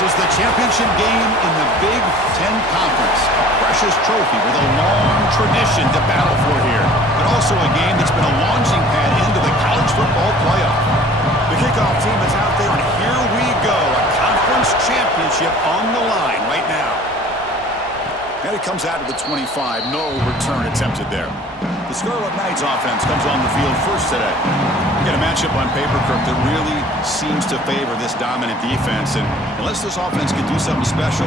This is the championship game in the Big Ten Conference. A precious trophy with a long tradition to battle for here, but also a game that's been a launching pad into the college football playoff. The kickoff team is out there, and here we go. A conference championship on the line right now. And it comes out of the 25. No return attempted there. The Scarlet Knights offense comes on the field first today. We got a matchup on paper, Kirk, that really seems to favor this dominant defense. And unless this offense can do something special,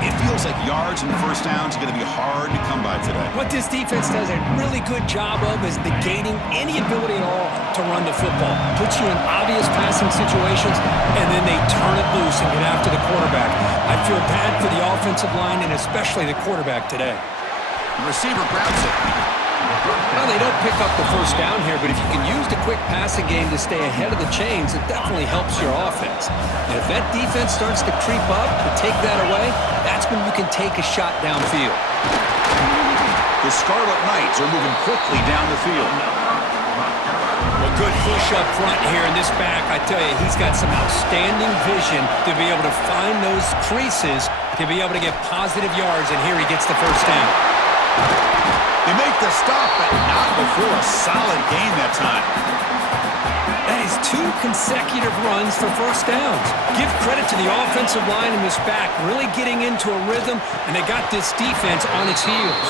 it feels like yards and first downs are going to be hard to come by today. What this defense does a really good job of is negating any ability at all to run the football. Puts you in obvious passing situations, and then they turn it loose and get after the quarterback. I feel bad for the offensive line and especially the quarterback today. The receiver grabs it. Well, they don't pick up the first down here, but if you can use the quick passing game to stay ahead of the chains, it definitely helps your offense. And if that defense starts to creep up to take that away, that's when you can take a shot downfield. The Scarlet Knights are moving quickly down the field. Well, good push up front here in this back. I tell you, he's got some outstanding vision to be able to find those creases to be able to get positive yards, and here he gets the first down. They make the stop, but not before a solid gain that time. That is 2 consecutive runs for first downs. Give credit to the offensive line in this back, really getting into a rhythm, and they got this defense on its heels.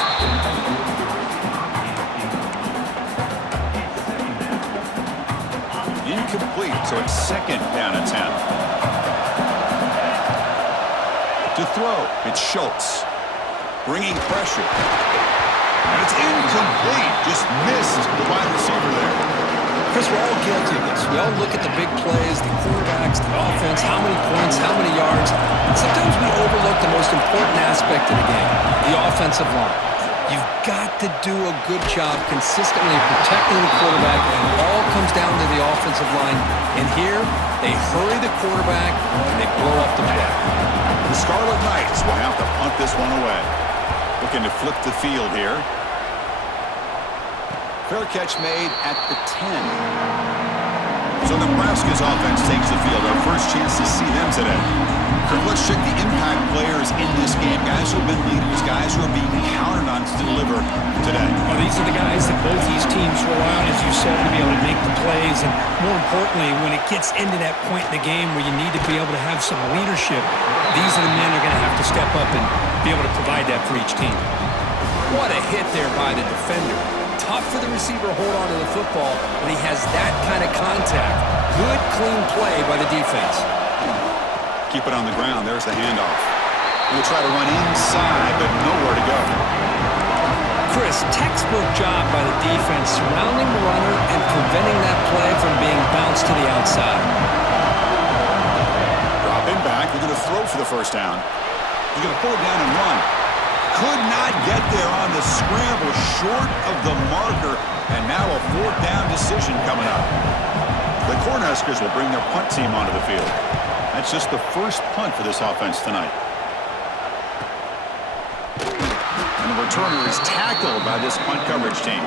Incomplete, so it's second down attempt. To throw, it's Schultz. Bringing pressure. And it's incomplete. Just missed the wide receiver there. Chris, we're all guilty of this. We all look at the big plays, the quarterbacks, the offense, how many points, how many yards. And sometimes we overlook the most important aspect of the game, the offensive line. You've got to do a good job consistently protecting the quarterback, and it all comes down to the offensive line. And here, they hurry the quarterback, and they blow up the play. The Scarlet Knights will have to punt this one away. Looking to flip the field here. Fair catch made at the 10. So Nebraska's offense takes the field. Our first chance to see them today. Kirk, let's check the impact players in this game. Guys who have been leaders, guys who are being counted on to deliver today. Well, these are the guys that both these teams rely on, as you said, to be able to make the plays. And more importantly, when it gets into that point in the game where you need to be able to have some leadership, these are the men that are going to have to step up and be able to provide that for each team. What a hit there by the defender. Tough for the receiver to hold on to the football, but he has that kind of contact. Good, clean play by the defense. Keep it on the ground. There's the handoff. We'll try to run inside, but nowhere to go. Chris, textbook job by the defense surrounding the runner and preventing that play from being bounced to the outside. Dropping back. They're going to throw for the first down. He's going to pull it down and run. Could not get there on the scramble, short of the marker, and now a 4th down decision coming up. The Cornhuskers will bring their punt team onto the field. That's just the first punt for this offense tonight. And the returner is tackled by this punt coverage team.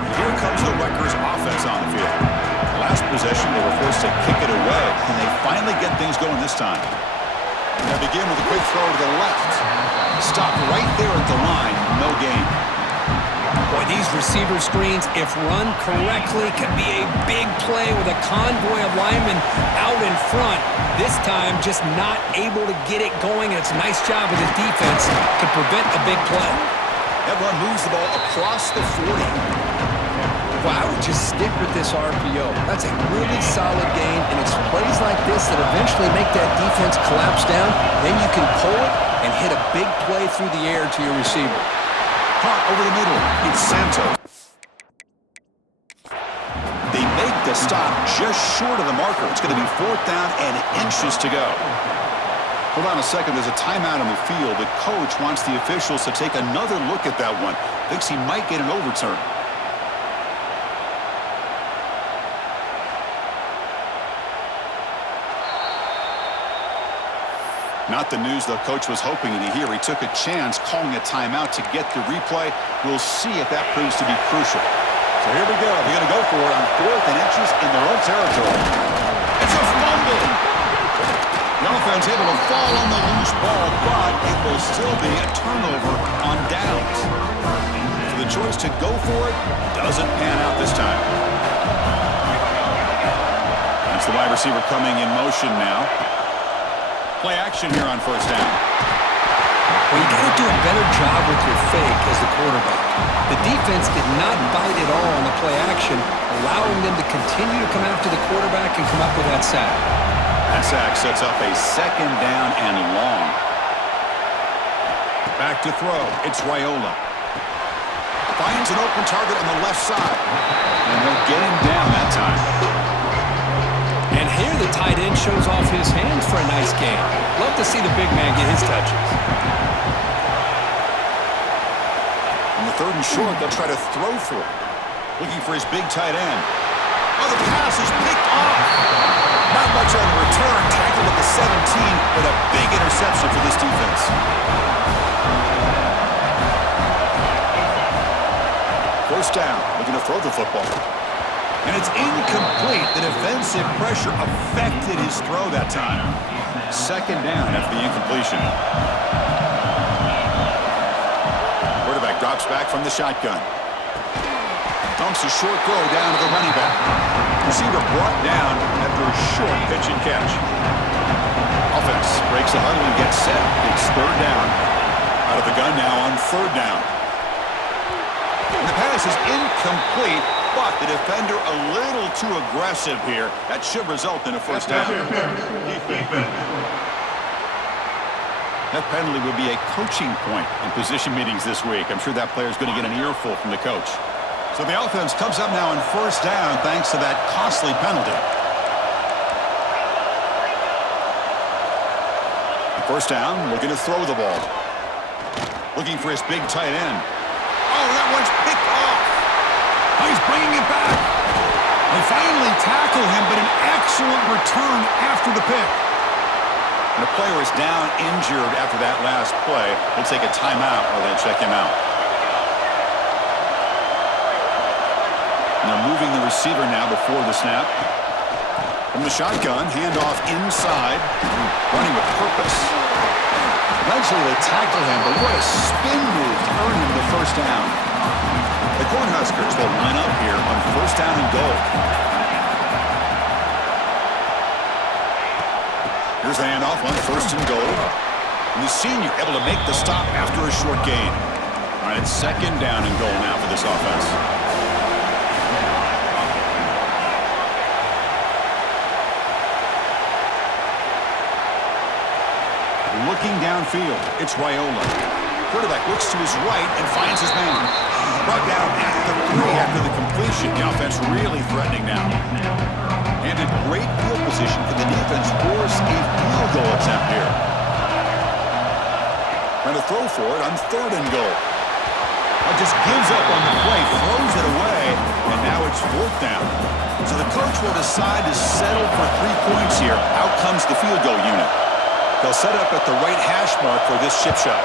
And here comes the Rutgers offense on the field. Last possession, they were forced to kick it away. Can they finally get things going this time? They begin with a quick throw to the left. Stop right there at the line. No gain. Boy, these receiver screens, if run correctly, can be a big play with a convoy of linemen out in front. This time, just not able to get it going. It's a nice job of the defense to prevent a big play. That run moves the ball across the 40. Well, I would just stick with this RPO. That's a really solid game, and it's plays like this that eventually make that defense collapse down. Then you can pull it and hit a big play through the air to your receiver. Hot over the middle. It's Santos. They make the stop just short of the marker. It's going to be 4th down and inches to go. Hold on a second. There's a timeout on the field. The coach wants the officials to take another look at that one. Thinks he might get an overturn. Not the news the coach was hoping to hear. He took a chance calling a timeout to get the replay. We'll see if that proves to be crucial. So here we go. They're going to go for it on 4th and inches in their own territory. It's a fumble. The offense able to fall on the loose ball, but it will still be a turnover on downs. So the choice to go for it doesn't pan out this time. That's the wide receiver coming in motion now. Play action here on first down. Well, you got to do a better job with your fake as the quarterback. The defense did not bite at all on the play action, allowing them to continue to come after the quarterback and come up with that sack. That sack sets up a second down and long. Back to throw. It's Raiola. Finds an open target on the left side. And they'll get him down that time. And here the tight end shows off his hands for a nice game. Love to see the big man get his touches. On the third and short, they'll try to throw for it. Looking for his big tight end. Oh, the pass is picked off. Not much on the return. Tackled at the 17, but a big interception for this defense. First down, looking to throw the football. And it's incomplete. The defensive pressure affected his throw that time. Second down after the incompletion. Quarterback drops back from the shotgun. Dumps a short throw down to the running back. Receiver brought down after a short pitch and catch. Offense breaks the huddle and gets set. It's third down. Out of the gun now on third down. And the pass is incomplete, but the defender a little too aggressive here. That should result in a first down. That penalty will be a coaching point in position meetings this week. I'm sure that player is going to get an earful from the coach. So the offense comes up now on first down thanks to that costly penalty. First down, looking to throw the ball. Looking for his big tight end. Oh, that one's picked off. Oh, he's bringing it back. They finally tackle him, but an excellent return after the pick. And the player is down injured after that last play. They'll take a timeout while they check him out. And they're moving the receiver now before the snap. From the shotgun, handoff inside. Running with purpose. Eventually they tackle him, but what a spin move to earn him the first down. The Cornhuskers will line up here on first down and goal. Here's the handoff on first and goal. And the senior able to make the stop after a short gain. All right, it's second down and goal now for this offense. Looking downfield, it's Raiola. Quarterback looks to his right and finds his man. Brought down at the 3 after the completion. The offense really threatening now. And a great field position for the defense force a field goal attempt here. Trying to throw for it on third and goal. Just gives up on the play, throws it away, and now it's fourth down. So the coach will decide to settle for 3 points here. Out comes the field goal unit. They'll set up at the right hash mark for this chip shot.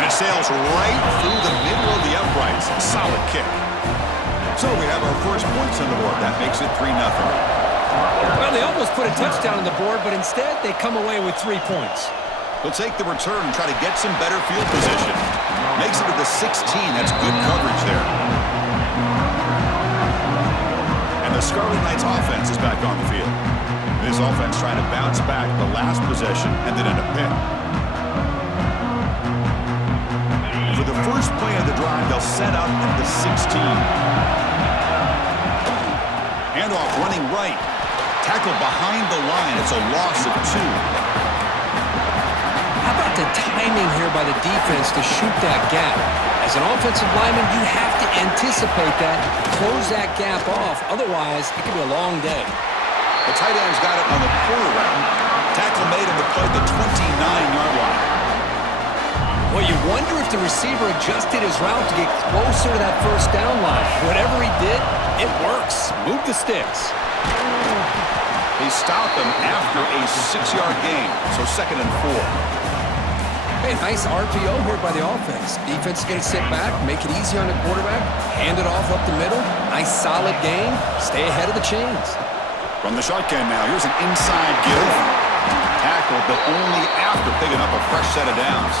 And it sails right through the middle of the uprights. Solid kick. So we have our first points on the board. That makes it 3-0. Well, they almost put a touchdown on the board, but instead they come away with 3 points. They'll take the return and try to get some better field position. Makes it to the 16. That's good coverage there. And the Scarlet Knights offense is back on the field. This offense trying to bounce back the last possession and then end a pick. For the first play of the drive, they'll set up at the 16. Handoff running right. Tackle behind the line. It's a loss of 2. How about the timing here by the defense to shoot that gap? As an offensive lineman, you have to anticipate that, close that gap off. Otherwise, it could be a long day. The tight end's got it on the quarter route. Tackle made him to play the 29-yard line. Well, you wonder if the receiver adjusted his route to get closer to that first down line. Whatever he did, it works. Move the sticks. They stop him after a 6-yard gain, so second and 4. Hey, nice RPO here by the offense. Defense is going to sit back, make it easy on the quarterback, hand it off up the middle. Nice solid game. Stay ahead of the chains. From the shotgun now, here's an inside give. Tackled, but only after picking up a fresh set of downs.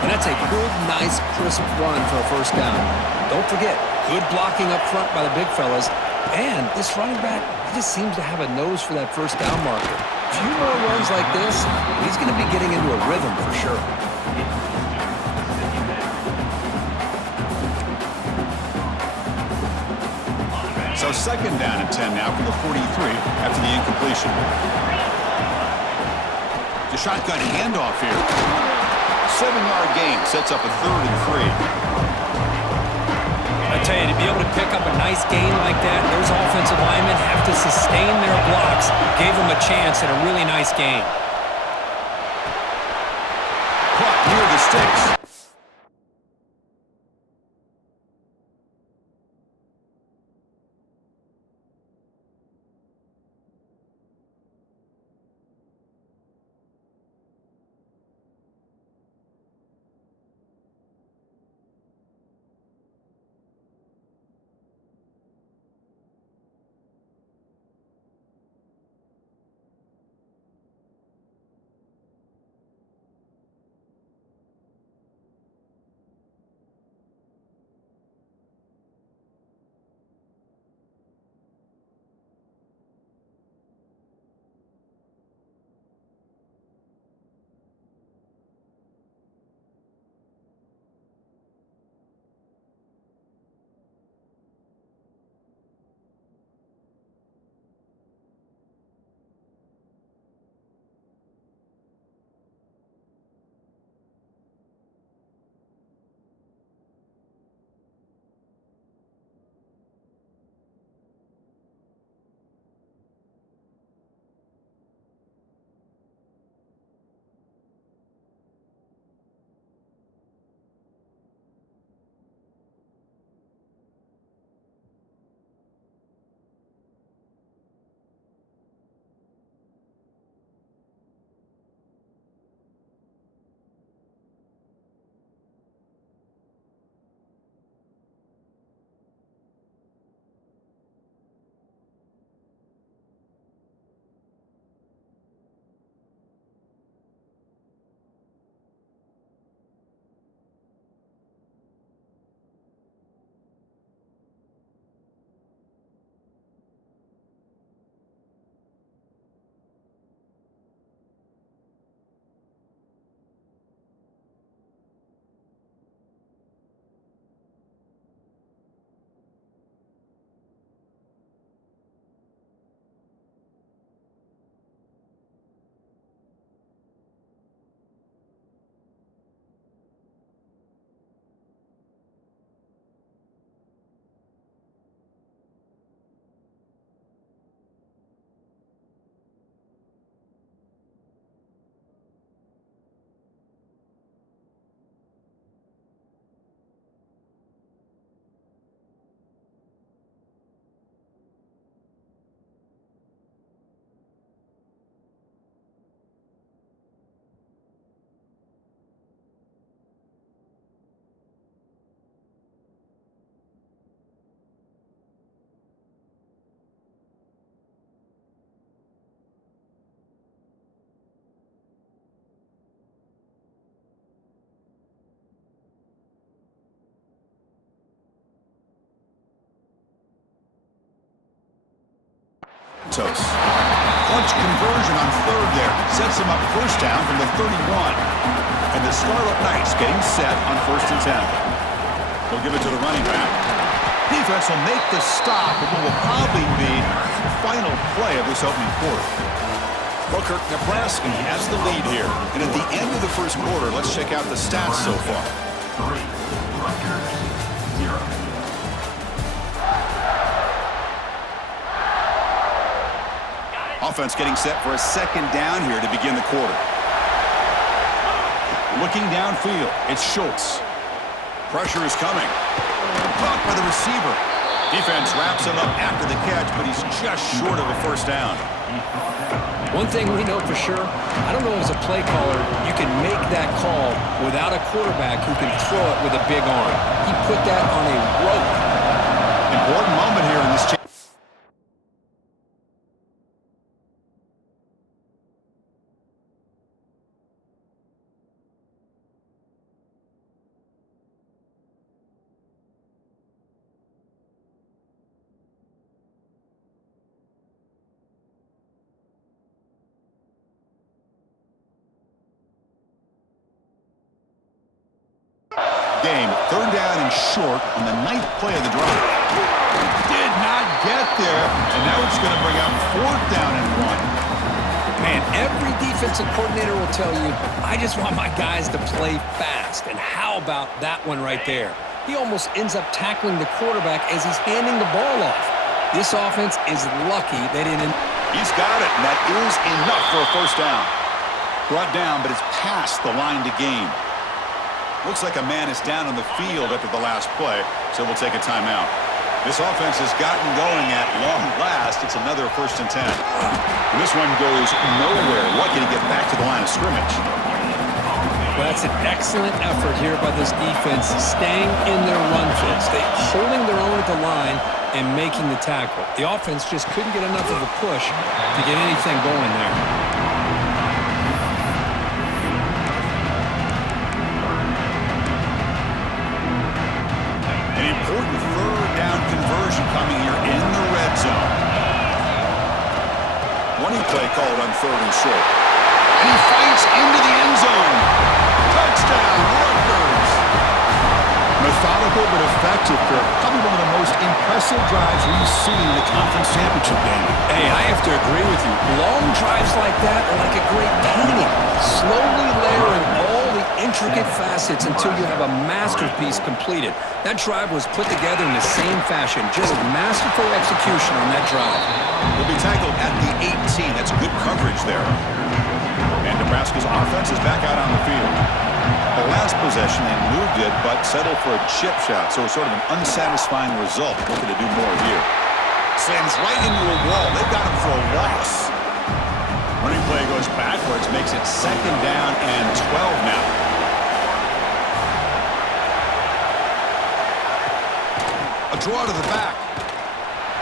And that's a good, nice, crisp run for a first down. Don't forget, good blocking up front by the big fellas. And this running back, he just seems to have a nose for that first down marker. A few more runs like this, he's going to be getting into a rhythm for sure. So second down and 10 now from the 43 after the incompletion. The shotgun handoff here. 7-yard gain sets up a 3rd and 3. I tell you, to be able to pick up a nice gain like that, those offensive linemen have to sustain their blocks. Gave them a chance at a really nice gain. Caught near the sticks. Clutch conversion on 3rd there. Sets him up first down from the 31. And the Scarlet Knights getting set on 1st and 10. They'll give it to the running back. Defense will make the stop of what will probably be the final play of this opening quarter. Booker, Nebraska has the lead here. And at the end of the first quarter, let's check out the stats so far. 3, Rutgers, 0. Offense getting set for a second down here to begin the quarter. Looking downfield, it's Schultz. Pressure is coming. Caught by the receiver. Defense wraps him up after the catch, but he's just short of a first down. One thing we know for sure, I don't know as a play caller, you can make that call without a quarterback who can throw it with a big arm. He put that on a rope. Important moment here in this game. Third down and short on the 9th play of the drive. Did not get there, and now it's going to bring up 4th down and 1. Man, every defensive coordinator will tell you, I just want my guys to play fast. And how about that one right there? He almost ends up tackling the quarterback as he's handing the ball off. This offense is lucky they didn't. He's got it, and that is enough for a 1st down. Brought down, but it's past the line to gain. Looks like a man is down on the field after the last play, so we'll take a timeout. This offense has gotten going at long last. It's another 1st and 10. And this one goes nowhere. Lucky to get back to the line of scrimmage. Well, that's an excellent effort here by this defense, staying in their run fits. They holding their own at the line and making the tackle. The offense just couldn't get enough of a push to get anything going there. An important 3rd down conversion coming here in the red zone. Running play called on 3rd and short. And he fights into the end zone. Touchdown, Rutgers. Methodical but effective for probably one of the most impressive drives we've seen in a conference championship game. Hey, I have to agree with you. Long drives like that are like a great painting. Slowly layering all the intricate facets until you have a masterpiece completed. That drive was put together in the same fashion. Just masterful execution on that drive. He'll be tackled at the 18. That's good coverage there. And Nebraska's offense is back out on the field. The last possession, they moved it, but settled for a chip shot, so it's sort of an unsatisfying result. Looking to do more here. Slams right into a wall. They've got him for a loss. Running play goes backwards, makes it 2nd down and 12 now. A draw to the back.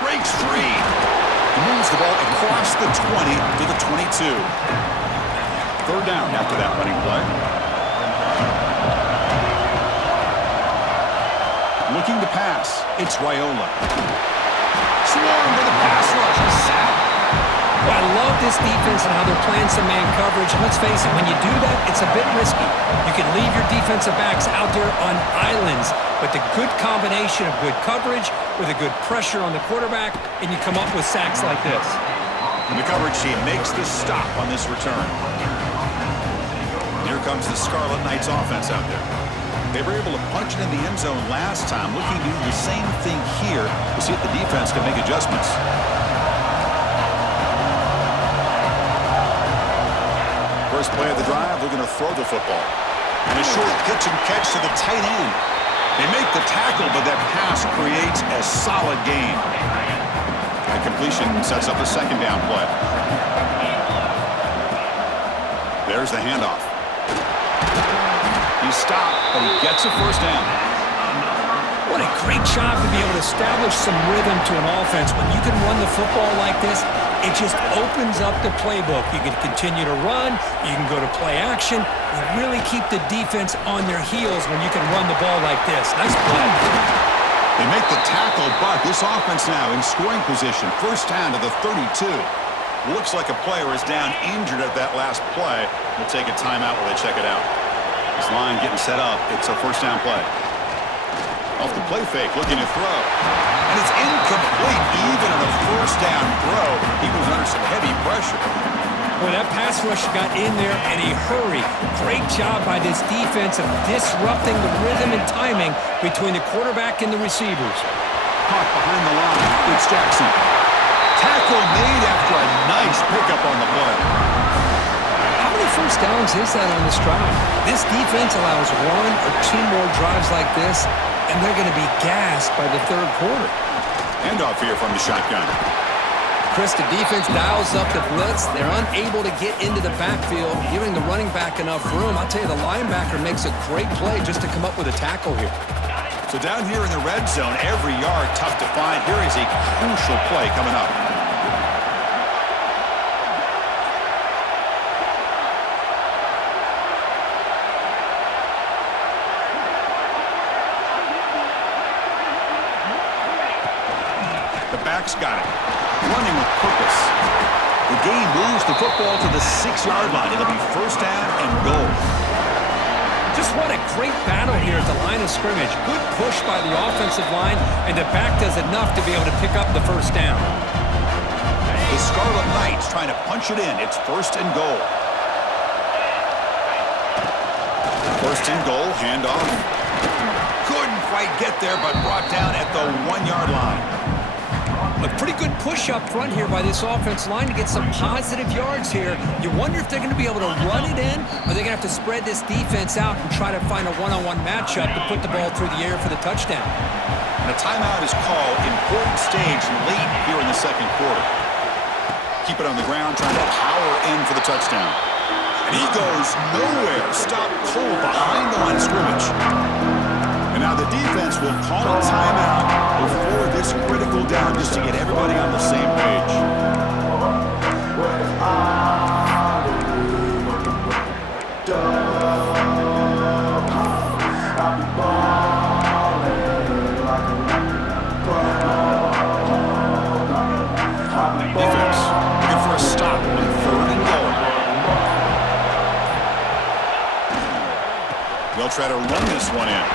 Breaks free. He moves the ball across the 20 to the 22. 3rd down after that running play. Looking to pass. It's Raiola. Swarmed to the pass rush. Sack. Well, I love this defense and how they're playing some man coverage. Let's face it, when you do that, it's a bit risky. You can leave your defensive backs out there on islands, but the good combination of good coverage with a good pressure on the quarterback, and you come up with sacks like this. And the coverage team makes the stop on this return. Here comes the Scarlet Knights offense out there. They were able to punch it in the end zone last time, looking to do the same thing here to see if the defense can make adjustments. First play of the drive, they're going to throw the football. And a short pitch and catch to the tight end. They make the tackle, but that pass creates a solid gain. And completion sets up the 2nd down play. There's the handoff. He's stopped, but he gets a 1st down. What a great job to be able to establish some rhythm to an offense. When you can run the football like this, it just opens up the playbook. You can continue to run. You can go to play action. You really keep the defense on their heels when you can run the ball like this. Nice play. They make the tackle, but this offense now in scoring position. 1st down to the 32. Looks like a player is down injured at that last play. We'll take a timeout while they check it out. This line getting set up. It's a 1st down play. Off the play fake, looking to throw. And it's incomplete. Even on a 1st down throw, he was under some heavy pressure. Boy, that pass rush got in there in a hurry. Great job by this defense of disrupting the rhythm and timing between the quarterback and the receivers. Caught behind the line. It's Jackson. Tackle made after a nice pickup on the play. How many 1st downs is that on this drive? This defense allows 1 or 2 more drives like this, and they're going to be gassed by the 3rd quarter. Handoff here from the shotgun. Chris, the defense dials up the blitz. They're unable to get into the backfield, giving the running back enough room. I'll tell you, the linebacker makes a great play just to come up with a tackle here. So down here in the red zone, every yard tough to find. Here is a crucial play coming up. Back's got it. Running with purpose. The game moves the football to the 6-yard line. It'll be 1st down and goal. Just what a great battle here at the line of scrimmage. Good push by the offensive line, and the back does enough to be able to pick up the first down. The Scarlet Knights trying to punch it in. It's 1st and goal. 1st and goal, handoff. Couldn't quite get there, but brought down at the 1-yard line. A pretty good push up front here by this offense line to get some positive yards here. You wonder if they're going to be able to run it in, or they're going to have to spread this defense out and try to find a one-on-one matchup to put the ball through the air for the touchdown. And a timeout is called. Important stage late here in the second quarter. Keep it on the ground, trying to power in for the touchdown. And he goes nowhere. Stop cold behind the line of scrimmage. And now the defense will call a timeout before this critical down just to get everybody on the same page. Defense looking for a stop on 3rd and goal. They'll try to run this one in.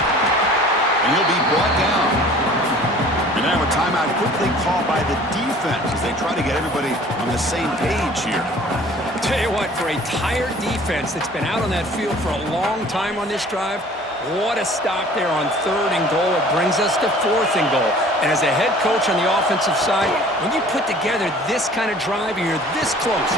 And he'll be brought down. And now a timeout quickly called by the defense as they try to get everybody on the same page here. Tell you what, for a tired defense that's been out on that field for a long time on this drive, what a stop there on 3rd and goal. It brings us to 4th and goal. And as a head coach on the offensive side, when you put together this kind of drive and you're this close,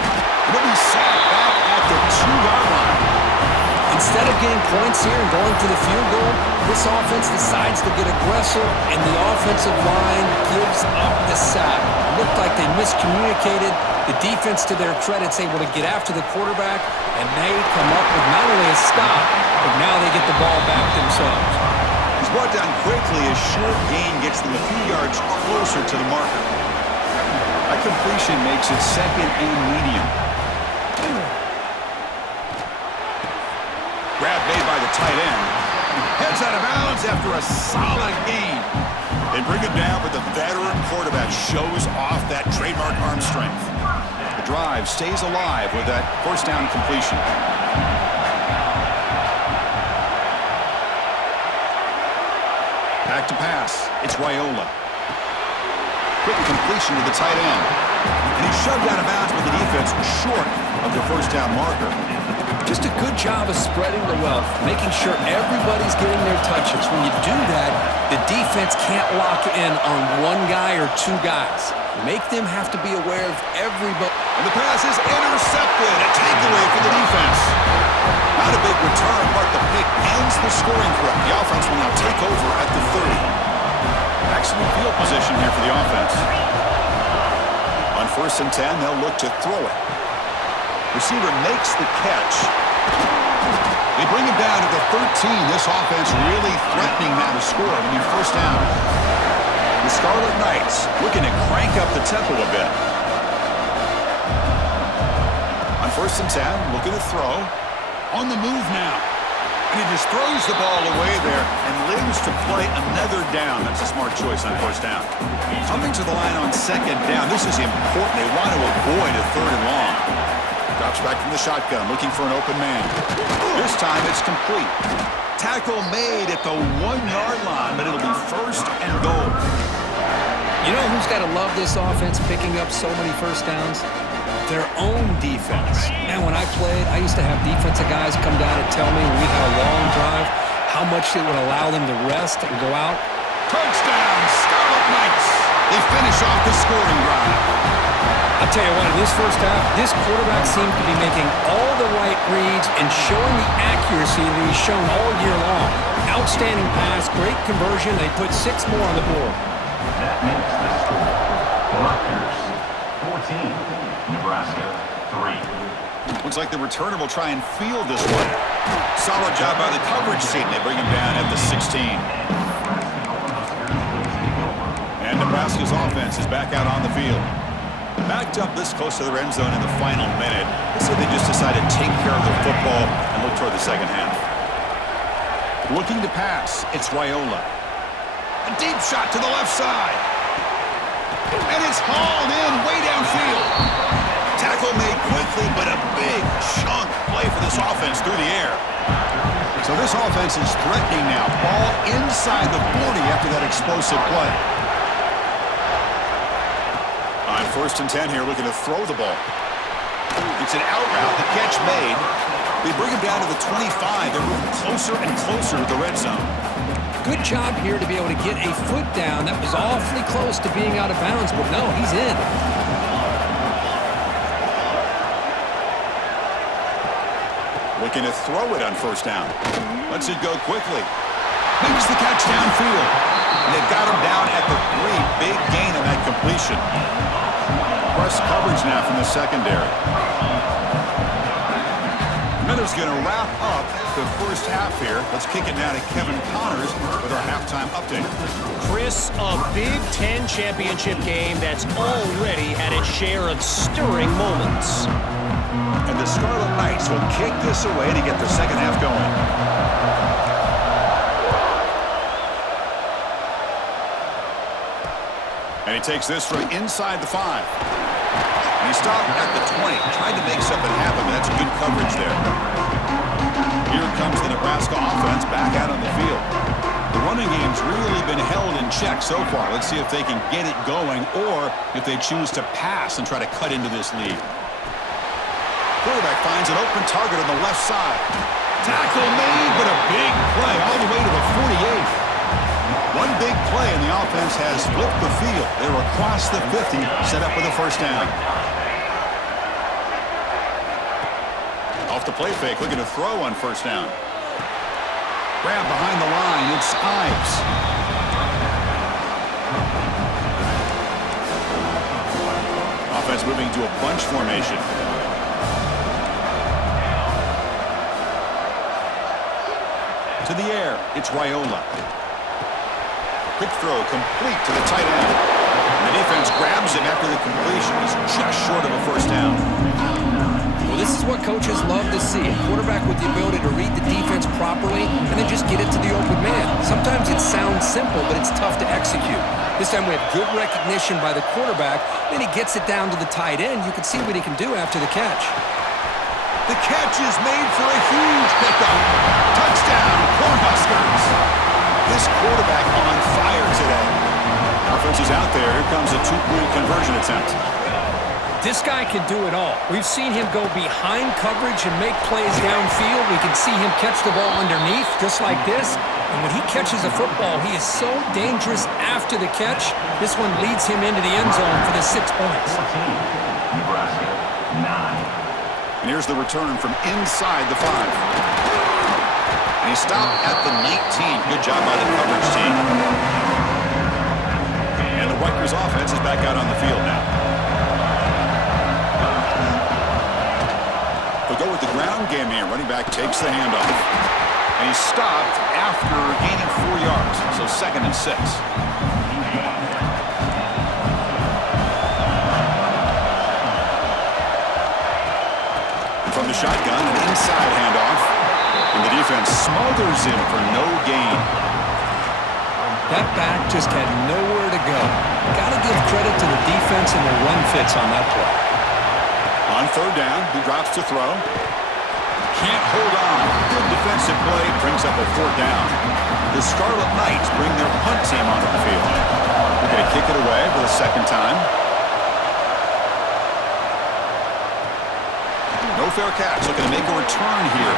He'll be sacked back at the 2-yard line. instead of getting points here and going to the field goal, this offense decides to get aggressive, and the offensive line gives up the sack. It looked like they miscommunicated. The defense, to their credit, is able to get after the quarterback, and they come up with not only a stop, but now they get the ball back themselves. He's brought down quickly as short gain gets them a few yards closer to the marker. That completion makes it 2nd and medium. Grab made by the tight end. Heads out of bounds after a solid gain. They bring him down, but the veteran quarterback shows off that trademark arm strength. The drive stays alive with that 1st down completion. Back to pass. It's Raiola. Quick completion to the tight end. And he's shoved out of bounds with the defense short of the 1st down marker. Just a good job of spreading the wealth, making sure everybody's getting their touches. When you do that, the defense can't lock in on one guy or 2 guys. Make them have to be aware of everybody. And the pass is intercepted. A takeaway for the defense. Not a big return, but the pick ends the scoring threat. The offense will now take over at the 30. Excellent field position here for the offense. On 1st and 10, they'll look to throw it. Receiver makes the catch. They bring him down to the 13. This offense really threatening now to score. It'll be 1st down. The Scarlet Knights looking to crank up the tempo a bit. On 1st and 10, looking to throw. On the move now. And he just throws the ball away there and lives to play another down. That's a smart choice on 1st down. Coming to the line on 2nd down. This is important. They want to avoid a 3rd and long. Drops back from the shotgun, looking for an open man. This time it's complete. Tackle made at the 1-yard line, but it'll be 1st and goal. You know who's got to love this offense picking up so many 1st downs? Their own defense. Man, when I played, I used to have defensive guys come down and tell me when we had a long drive how much it would allow them to rest and go out. Touchdown, Scarlet Knights. They finish off the scoring drive. I'll tell you what, in this 1st half, this quarterback seems to be making all the right reads and showing the accuracy that he's shown all year long. Outstanding pass, great conversion. They put 6 more on the board. That makes the score. Rutgers 14, Nebraska 3. Looks like the returner will try and field this one. Solid job by the coverage team. They bring him down at the 16. And Nebraska's offense is back out on the field. Backed up this close to their end zone in the final minute. So they just decided to take care of the football and look toward the 2nd half. Looking to pass, it's Raiola. A deep shot to the left side. And it's hauled in way downfield. Tackle made quickly, but a big chunk play for this offense through the air. So this offense is threatening now. Ball inside the 40 after that explosive play. On 1st and 10 here, looking to throw the ball. It's an out route. The catch made. They bring him down to the 25. They're moving closer and closer to the red zone. Good job here to be able to get a foot down. That was awfully close to being out of bounds, but no, he's in. Looking to throw it on 1st down. Lets it go quickly. Makes the catch downfield. They've got him down at the 3. Big gain on that completion. Press coverage now from the secondary. Miller's going to wrap up the 1st half here. Let's kick it now to Kevin Connors with our halftime update. Chris, a Big Ten championship game that's already had its share of stirring moments. And the Scarlet Knights will kick this away to get the second half going. And he takes this from inside the 5. And he stopped at the 20. Tried to make something happen, but that's good coverage there. Here comes the Nebraska offense back out on the field. The running game's really been held in check so far. Let's see if they can get it going or if they choose to pass and try to cut into this lead. Quarterback finds an open target on the left side. Tackle made, but a big play all the way to the 48. One big play, and the offense has flipped the field. They're across the 50, set up with a 1st down. Off the play fake, looking to throw on 1st down. Grab behind the line, it's Ives. Offense moving to a bunch formation. To the air, it's Raiola. Quick throw, complete to the tight end. And the defense grabs him after the completion. He's just short of a 1st down. Well, this is what coaches love to see. A quarterback with the ability to read the defense properly and then just get it to the open man. Sometimes it sounds simple, but it's tough to execute. This time we have good recognition by the quarterback. Then he gets it down to the tight end. You can see what he can do after the catch. The catch is made for a huge pickup. Touchdown, Cornhuskers. This quarterback on fire today. Offense is out there. Here comes a 2-point conversion attempt. This guy can do it all. We've seen him go behind coverage and make plays downfield. We can see him catch the ball underneath, just like this. And when he catches a football, he is so dangerous after the catch. This one leads him into the end zone for the 6 points. 14, Nebraska, 9. And here's the return from inside the 5. And he stopped at the 19. Good job by the coverage team. And the Rutgers offense is back out on the field now. They'll go with the ground game here. Running back takes the handoff. And he stopped after gaining 4 yards. So 2nd and 6. And from the shotgun, an inside handoff. And the defense smothers him for no gain. That back just had nowhere to go. Got to give credit to the defense and the run fits on that play. On 3rd down, he drops to throw. Can't hold on. Good defensive play brings up a 4th down. The Scarlet Knights bring their punt team onto the field. They're going to kick it away for the 2nd time. No fair catch. Looking to make a return here.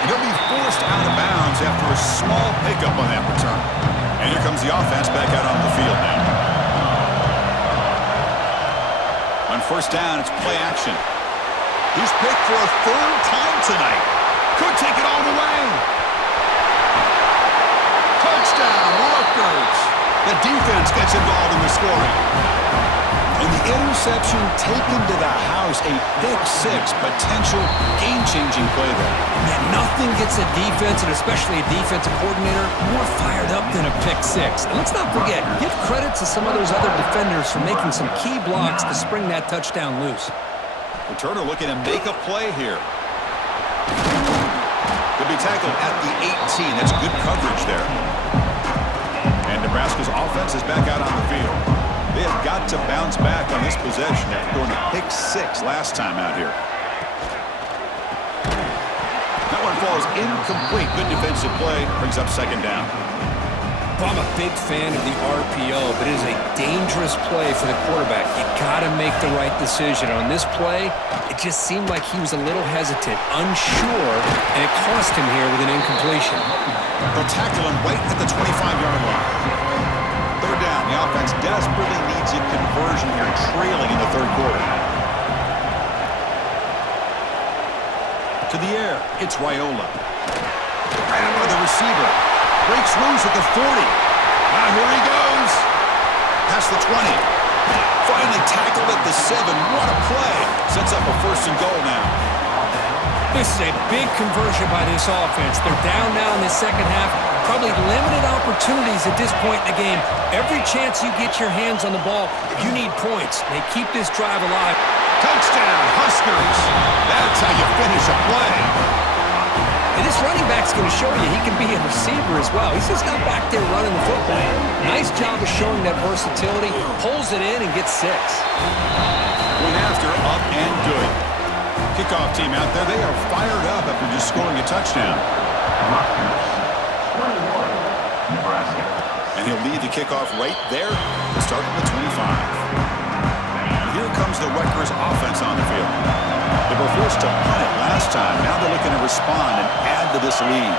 And he'll be forced out of bounds after a small pickup on that return. And here comes the offense back out on the field now. On 1st down, it's play action. He's picked for a 3rd time tonight. Could take it all the way. Touchdown, Rutgers. The defense gets involved in the scoring. And the interception taken to the house, a pick 6, potential game-changing play there. Yeah, nothing gets a defense, and especially a defensive coordinator, more fired up than a pick 6. And let's not forget, give credit to some of those other defenders for making some key blocks to spring that touchdown loose. Returner looking to make a play here. Could be tackled at the 18. That's good coverage there. And Nebraska's offense is back out on the field. They have got to bounce back on this possession after going to pick 6 last time out here. That one one falls incomplete. Good defensive play. Brings up second down. Well, I'm a big fan of the RPO, but it is a dangerous play for the quarterback. You got to make the right decision. On this play, it just seemed like he was a little hesitant, unsure, and it cost him here with an incompletion. They'll tackle him right at the 25-yard line. Third down. The offense desperately needs a conversion here, trailing in the third quarter. To the air. It's Raiola. Right under the receiver. Breaks loose at the 40. Here he goes. Past the 20. Finally tackled at the 7. What a play. Sets up a first and goal now. This is a big conversion by this offense. They're down now in the second half. Probably limited opportunities at this point in the game. Every chance you get your hands on the ball, you need points. They keep this drive alive. Touchdown, Huskers. That's how you finish a play. And this running back's going to show you he can be a receiver as well. He's just not back there running the football. Nice job of showing that versatility. Pulls it in and gets 6. Going after, up and good. Kickoff team out there. They are fired up after just scoring a touchdown. 21, Nebraska. And he'll lead the kickoff right there to start from the 25. And here comes the Rutgers offense on the field. They were forced to punt it last time. Now they're looking to respond and add to this lead.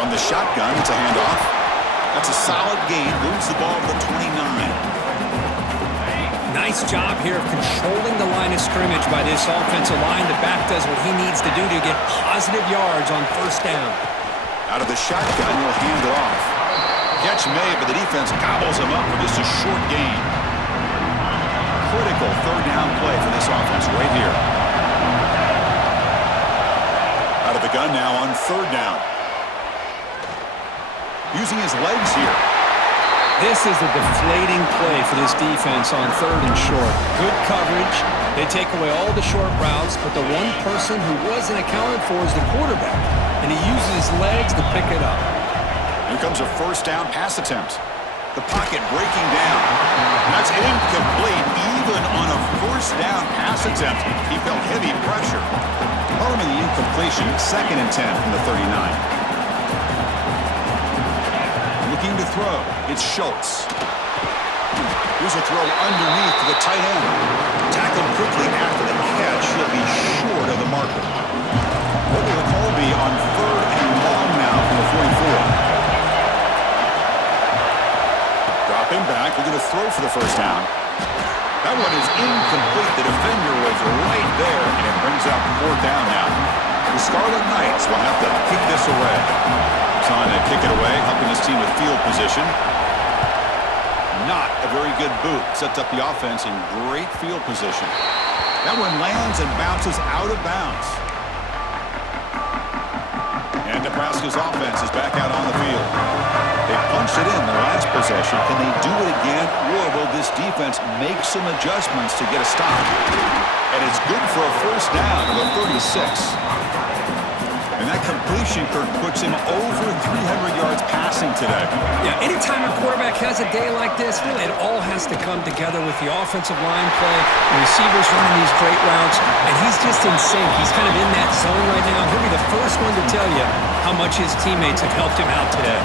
On the shotgun, it's a handoff. That's a solid gain. Moves the ball to the 29. Nice job here of controlling the line of scrimmage by this offensive line. The back does what he needs to do to get positive yards on first down. Out of the shotgun, he'll hand it off. Catch made, but the defense gobbles him up for just a short gain. Critical third down play for this offense right here. Out of the gun now on third down. Using his legs here. This is a deflating play for this defense on third and short. Good coverage. They take away all the short routes, but the one person who wasn't accounted for is the quarterback, and he uses his legs to pick it up. Here comes a first down pass attempt. The pocket breaking down. That's incomplete. Even on a first down pass attempt, he felt heavy pressure. Following the incompletion, 2nd and 10 from the 39. Looking to throw. It's Schultz. Here's a throw underneath to the tight end. Tackled quickly after the catch. He'll be short of the marker. What will the call be on third and long now from the 44? Dropping back, looking to throw for the first down. That one is incomplete. The defender was right there, and it brings up fourth down now. The Scarlet Knights will have to kick this away. Trying to kick it away, helping his team with field position. Not a very good boot. Sets up the offense in great field position. That one lands and bounces out of bounds. And Nebraska's offense is back out on the field. They punched it in the last possession. Can they do it again, or will this defense make some adjustments to get a stop? And it's good for a first down of the 36. And that completion, Kirk, puts him over 300 yards passing today. Yeah, anytime a quarterback has a day like this, really it all has to come together with the offensive line play, the receivers running these great routes, and he's just in sync. He's kind of in that zone right now. He'll be the first one to tell you how much his teammates have helped him out today.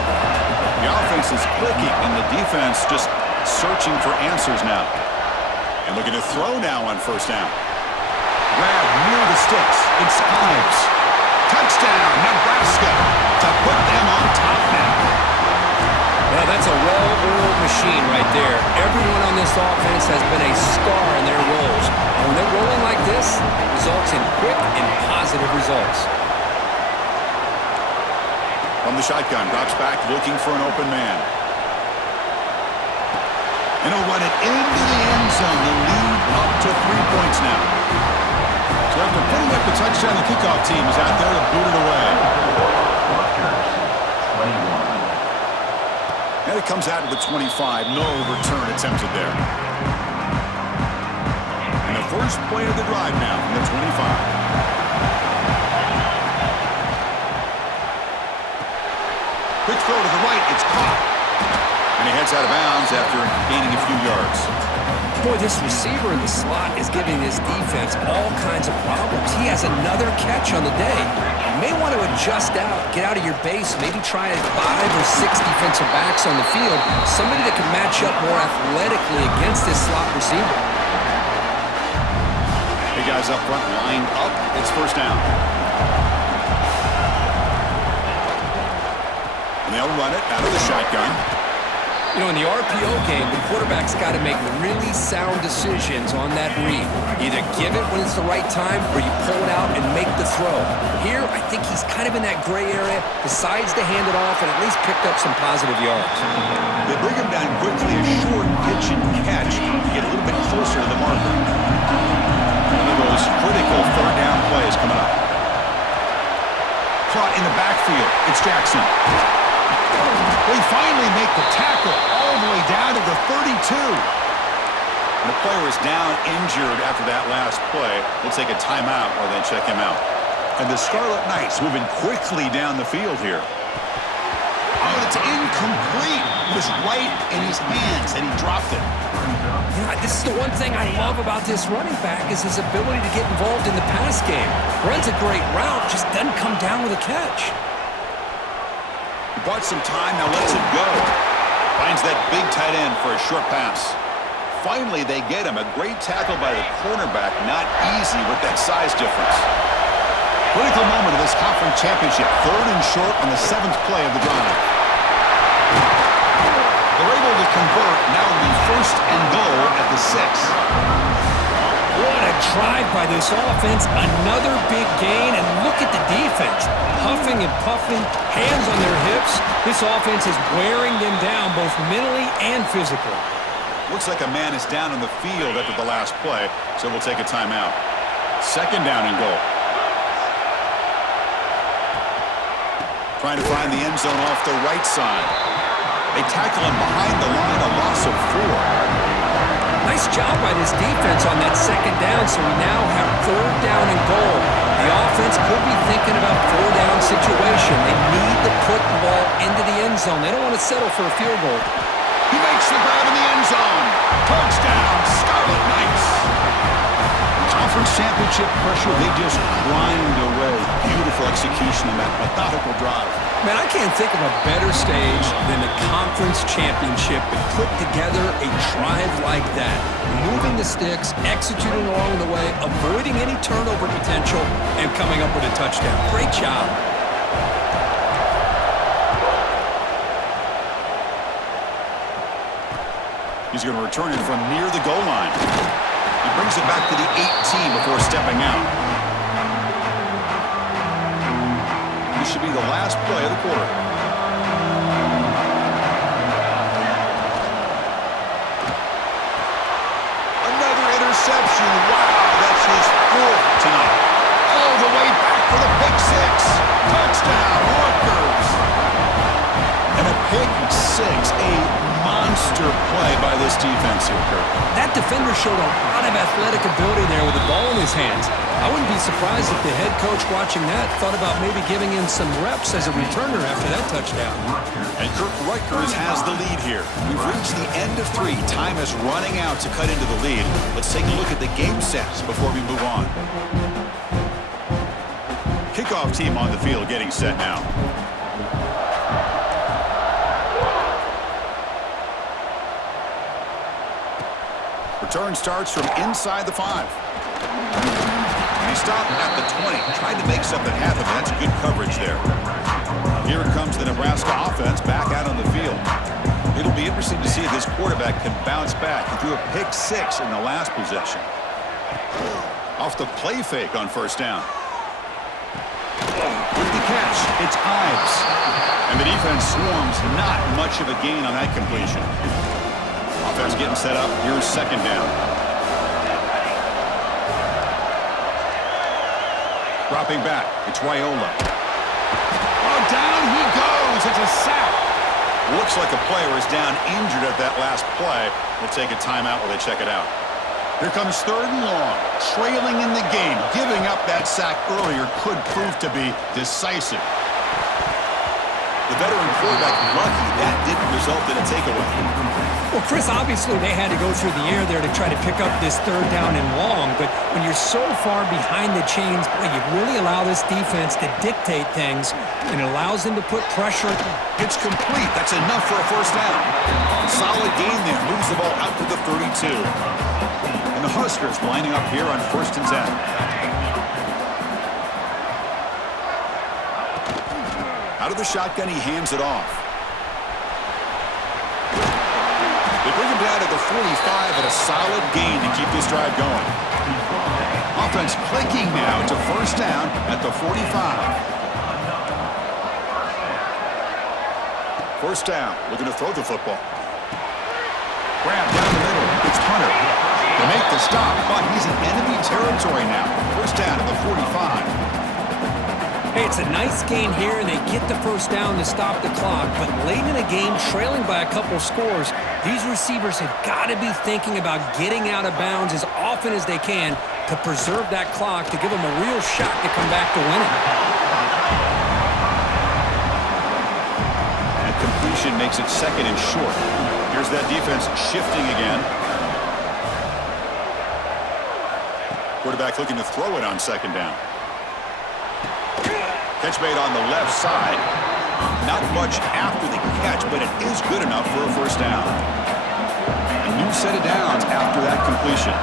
The offense is clicking, and the defense just searching for answers now. And looking to throw now on first down. Grab near the sticks. It's Ives. Touchdown, Nebraska, to put them on top now. Well, that's a well-oiled machine right there. Everyone on this offense has been a star in their roles. And when they're rolling like this, it results in quick and positive results. From the shotgun, drops back, looking for an open man. And he'll run it into the end zone. The lead up to 3 points now. So after putting up the touchdown, the kickoff team is out there to boot it away. And it comes out to the 25. No return attempted there. And the first play of the drive now from the 25. Quick throw to the right. It's caught. And he heads out of bounds after gaining a few yards. Boy, this receiver in the slot is giving his defense all kinds of problems. He has another catch on the day. You may want to adjust out, get out of your base, maybe try 5 or 6 defensive backs on the field, somebody that can match up more athletically against this slot receiver. Hey, guys up front lined up. It's first down. And they'll run it out of the shotgun. You know, in the RPO game, the quarterback's got to make really sound decisions on that read. Either give it when it's the right time or you pull it out and make the throw. Here, I think he's kind of in that gray area, decides to hand it off and at least picked up some positive yards. They bring him down quickly, a short pitch and catch to get a little bit closer to the marker. One of those critical third down plays coming up. Caught in the backfield. It's Jackson. They finally make the tackle all the way down to the 32. And the player is down injured after that last play. We'll take a timeout or then check him out. And the Scarlet Knights moving quickly down the field here. Oh, it's incomplete. It was right in his hands, and he dropped it. Yeah, this is the one thing I love about this running back is his ability to get involved in the pass game. Runs a great route, just doesn't come down with a catch. He bought some time, now lets it go. Finds that big tight end for a short pass. Finally, they get him. A great tackle by the cornerback. Not easy with that size difference. Critical moment of this conference championship. 3rd and short on the 7th play of the drive. They're able to convert. Now it'll be 1st and goal at the 6. What a drive by this offense. Another big gain, and look at the defense. Huffing and puffing, hands on their hips. This offense is wearing them down both mentally and physically. Looks like a man is down on the field after the last play, so we'll take a timeout. 2nd down and goal. Trying to find the end zone off the right side. They tackle him behind the line, a loss of 4. Nice job by this defense on that 2nd down, so we now have 3rd down and goal. The offense could be thinking about 4-down situation. They need to put the ball into the end zone. They don't want to settle for a field goal. He makes the grab in the end zone. Touchdown, Scarlet Knights. Conference championship pressure, they just grind away. Beautiful execution on that methodical drive. Man, I can't think of a better stage than the conference championship to put together a drive like that. Moving the sticks, executing along the way, avoiding any turnover potential, and coming up with a touchdown. Great job. He's going to return it from near the goal line. He brings it back to the 18 before stepping out. This should be the last play of the quarter. Another interception. Wow, that's his 4th tonight. All the way back for the pick 6. Touchdown, Rutgers. And a pick 6, a monster play by this defense here, Kurt. That defender showed a lot of athletic ability there with the ball in his hands. I wouldn't be surprised if the head coach watching that thought about maybe giving him some reps as a returner after that touchdown. And Kirk Rutgers has the lead here. We've reached the end of 3. Time is running out to cut into the lead. Let's take a look at the game sets before we move on. Kickoff team on the field getting set now. Return starts from inside the 5. He stopped at the 20, tried to make something happen, but that's good coverage there. Here comes the Nebraska offense back out on the field. It'll be interesting to see if this quarterback can bounce back. He threw a pick 6 in the last possession. Off the play fake on 1st down. With the catch, it's Ives. And the defense swarms, not much of a gain on that completion. Offense getting set up. Here's 2nd down. Dropping back. It's Raiola. Oh, down he goes. It's a sack. Looks like a player is down injured at that last play. We'll take a timeout while they check it out. Here comes 3rd and long. Trailing in the game. Giving up that sack earlier could prove to be decisive. The veteran quarterback lucky that didn't result in a takeaway. Well, Chris, obviously they had to go through the air there to try to pick up this third down and long, but when you're so far behind the chains, boy, you really allow this defense to dictate things, and it allows them to put pressure. It's complete. That's enough for a first down. Solid gain there. Moves the ball out to the 32. And the Huskers lining up here on 1st and 10. Out of the shotgun, he hands it off. They bring him down to the 45 at a solid gain to keep this drive going. Offense clicking now to 1st down at the 45. 1st down, looking to throw the football. Grab down the middle. It's Hunter. They make the stop, but he's in enemy territory now. 1st down at the 45. Hey, it's a nice gain here, and they get the 1st down to stop the clock. But late in the game, trailing by a couple scores, these receivers have got to be thinking about getting out of bounds as often as they can to preserve that clock, to give them a real shot to come back to win it. And completion makes it 2nd and short. Here's that defense shifting again. Quarterback looking to throw it on 2nd down. Catch made on the left side. Not much after the catch, but it is good enough for a 1st down. A new set of downs after that completion.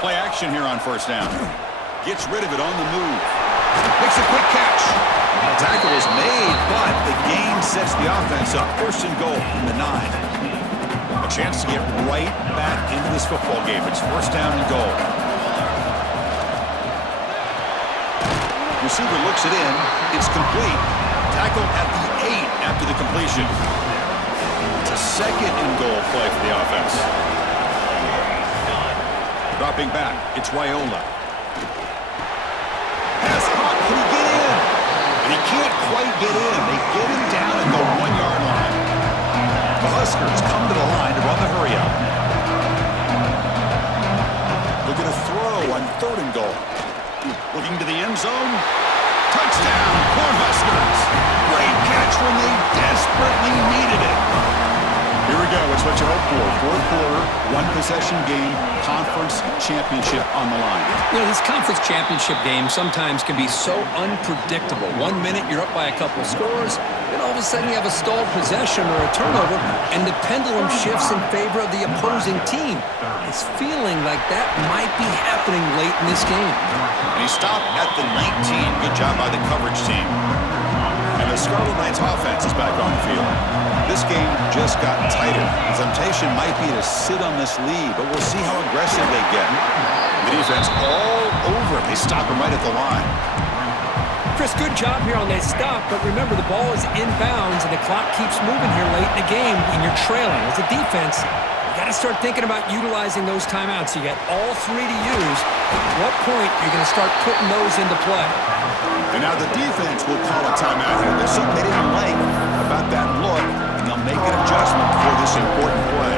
Play action here on 1st down. Gets rid of it on the move. Makes a quick catch. The tackle is made, but the gain sets the offense up. 1st and goal from the 9. A chance to get right back into this football game. It's 1st down and goal. Receiver looks it in. It's complete. Tackle at the 8 after the completion. It's a 2nd and goal play for the offense. Dropping back. It's Raiola. Pass caught. Can he get in? And he can't quite get in. They get him down at the 1-yard line. The Huskers come to the line to run the hurry up. Looking to throw on 3rd and goal. Looking to the end zone. Touchdown, Cornhuskers. Great catch when they desperately needed it. Here we go. It's what you hope for. 4th quarter, 1-possession game, conference championship on the line. You know, these conference championship games sometimes can be so unpredictable. 1 minute you're up by a couple scores, then all of a sudden you have a stalled possession or a turnover, and the pendulum shifts in favor of the opposing team. It's feeling like that might be happening late in this game. And he stopped at the 19. Good job by the coverage team. And the Scarlet Knights offense is back on the field. This game just got tighter. The temptation might be to sit on this lead, but we'll see how aggressive they get. The defense all over it. They stop him right at the line. Chris, good job here on that stop, but remember the ball is inbounds and the clock keeps moving here late in the game and you're trailing. As a defense, you got to start thinking about utilizing those timeouts. You got all 3 to use. At what point you're going to start putting those into play? And now the defense will call a timeout here. There's something they didn't like about that look, and they'll make an adjustment for this important play.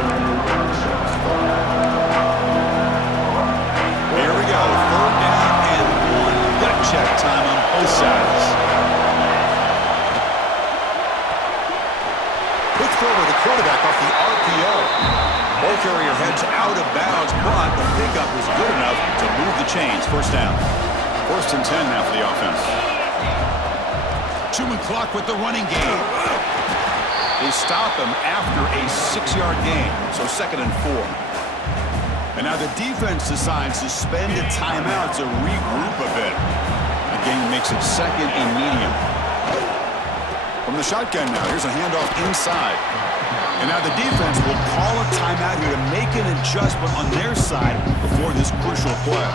Here we go. 3rd down and 1. Gut check time on both sides. Quick throw to the quarterback off the RPO. Ball carrier heads out of bounds, but the pickup was good enough to move the chains. 1st down. 1st and 10 now for the offense. Chewing clock with the running game. They stop him after a 6-yard gain, so 2nd and 4. And now the defense decides to spend a timeout to regroup a bit. The game makes it 2nd and medium. From the shotgun now, here's a handoff inside. And now the defense will call a timeout here to make an adjustment on their side before this crucial play.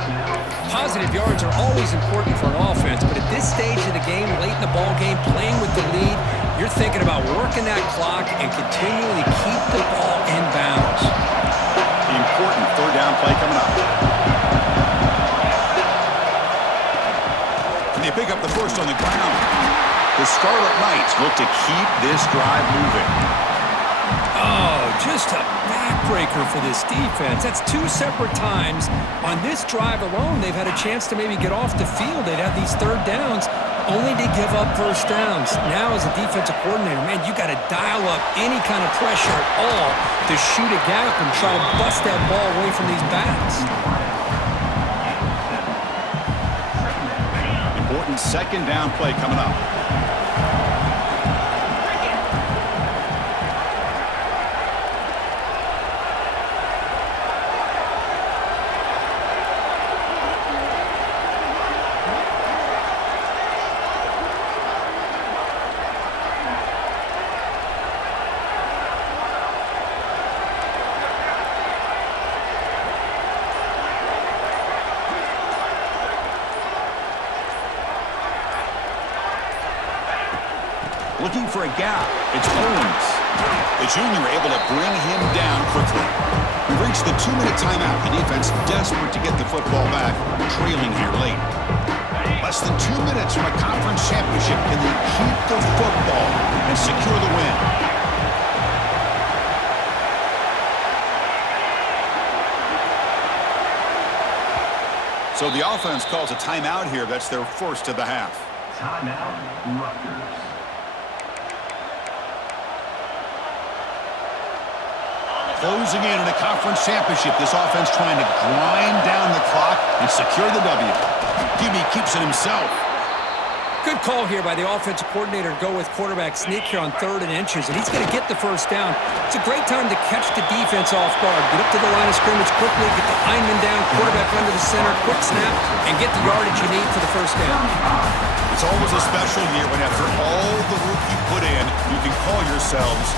Positive yards are always important for an offense, but at this stage of the game, late in the ball game, playing with the lead, you're thinking about working that clock and continuing to keep the ball in bounds. The important 3rd down play coming up. Can they pick up the 1st on the ground? The Scarlet Knights look to keep this drive moving. Oh, just a backbreaker for this defense. That's 2 separate times. On this drive alone, they've had a chance to maybe get off the field. They'd have these 3rd downs. only to give up first downs. Now as a defensive coordinator, man, you got to dial up any kind of pressure at all to shoot a gap and try to bust that ball away from these backs. Important second down play coming up. Looking for a gap. It's Owens. The junior able to bring him down quickly. We've reached the 2-minute timeout. The defense desperate to get the football back, trailing here late. Less than 2 minutes from a conference championship. Can they keep the football and secure the win? So the offense calls a timeout here. That's their first of the half. Timeout, Rutgers. Closing in on a conference championship, this offense trying to grind down the clock and secure the W. Jimmy keeps it himself. Good call here by the offensive coordinator to go with quarterback sneak here on 3rd and inches, and he's going to get the first down. It's a great time to catch the defense off guard. Get up to the line of scrimmage quickly, get the lineman down, quarterback under the center, quick snap, and get the yardage you need for the first down. It's always a special year when after all the work you put in, you can call yourselves